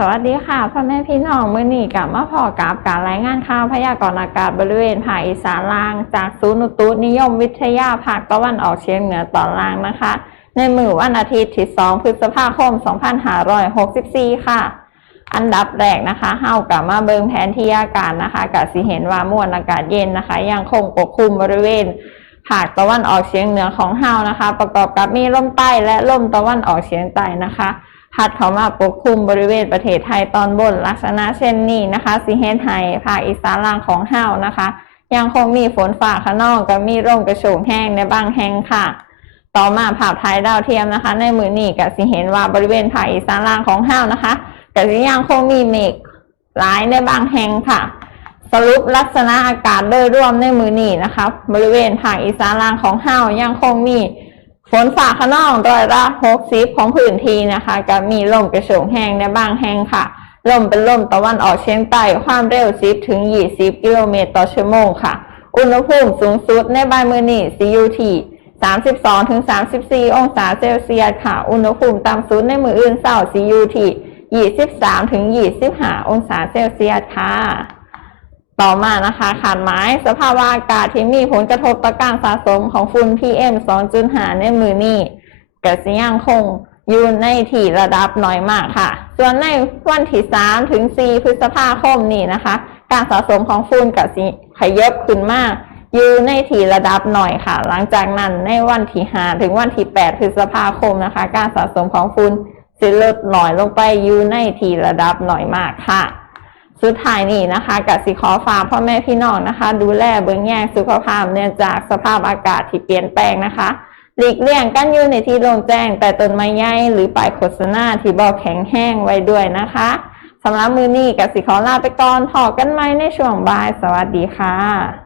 สวัสดีค่ะพ่อแม่พี่น้องมื้อนี้กลับมาพอกับการรายงานข่าวพยากรณ์อากาศบริเวณภาคอีสานล่าง จากศูนย์อุตุนิยมวิทยาภาคตะวันออกเฉียงเหนือตอนล่างนะคะ ในมือวันอาทิตย์ที่2พฤษภาคม 2564 ค่ะ อันดับแรกนะคะเฮากลับมาเบิงแผนที่อากาศนะคะกะสิเห็นว่ามวลอากาศเย็นนะคะ ยังคงปกคลุมบริเวณภาคตะวันออกเฉียงเหนือของเฮานะคะ ประกอบกับมีลมใต้และลมตะวันออกเฉียงใต้นะคะ พัดเข้ามาปกคลุมบริเวณประเทศไทยตอนบนลักษณะเช่นนี้นะคะสิเฮนไฮภาคอีสานล่างของเฮานะคะ ยังคงมีฝนฝ่าขนองกับมีร่มกระโชกแห้งในบางแห่งค่ะ ต่อมาภาพถ่ายดาวเทียมนะคะ ในมือนี้ก็สิเห็นว่าบริเวณภาคอีสานล่างของเฮานะคะก็สิยังคงมีเมฆหลายในบางแห่งค่ะสรุปลักษณะอากาศโดยรวมในมือนี้นะคะ บริเวณภาคอีสานล่างของเฮายังคงมี ฝนฝ่าขนองร้อยละหกสิบของพื้นที่นะคะกับมีลมกระโชกแห้งในบางแห่งค่ะ ลมเป็นลมตะวันออกเฉียงใต้ความเร็ว10ถึง20กิโลเมตรต่อชั่วโมงค่ะ อุณหภูมิสูงสุดในบ้านมือนี้ CUT 32ถึง34องศาเซลเซียสค่ะ อุณหภูมิต่ำสุดในมืออื่นเศร้า CUT 23ถึง25องศาเซลเซียสค่ะ ต่อมานะคะขาดหมายสภาวะอากาศที่มีผลกระทบต่อการสะสมของฝุ่น PM 2.5 ในมือนี้กสิยังคงอยู่ในที่ระดับน้อยมากค่ะ ส่วนในวันที่3ถึง4พฤษภาคมนี้นะคะ การสะสมของฝุ่นกสิขยับขึ้นมากอยู่ในที่ระดับหน่อยค่ะ หลังจากนั้นในวันที่5ถึงวันที่8พฤษภาคมนะคะ การสะสมของฝุ่นสิลดหน่อยลงไปอยู่ในที่ระดับหน่อยมากค่ะ สุดท้ายนี้นะคะกสิขอฝากพ่อแม่พี่น้องนะคะ ดูแลเบื้องแย่งสุขภาพเนื่องจากสภาพอากาศที่เปลี่ยนแปลงนะคะหลีกเลี่ยงกันอยู่ในที่โล่งแจ้ง แต่ต้นไม้ใหญ่หรือป้ายโฆษณาที่บอกแข็งแห้งไว้ด้วยนะคะสำหรับมือนี้กสิขอลาไปก่อนถอกันไหมในช่วงบ่าย สวัสดีค่ะ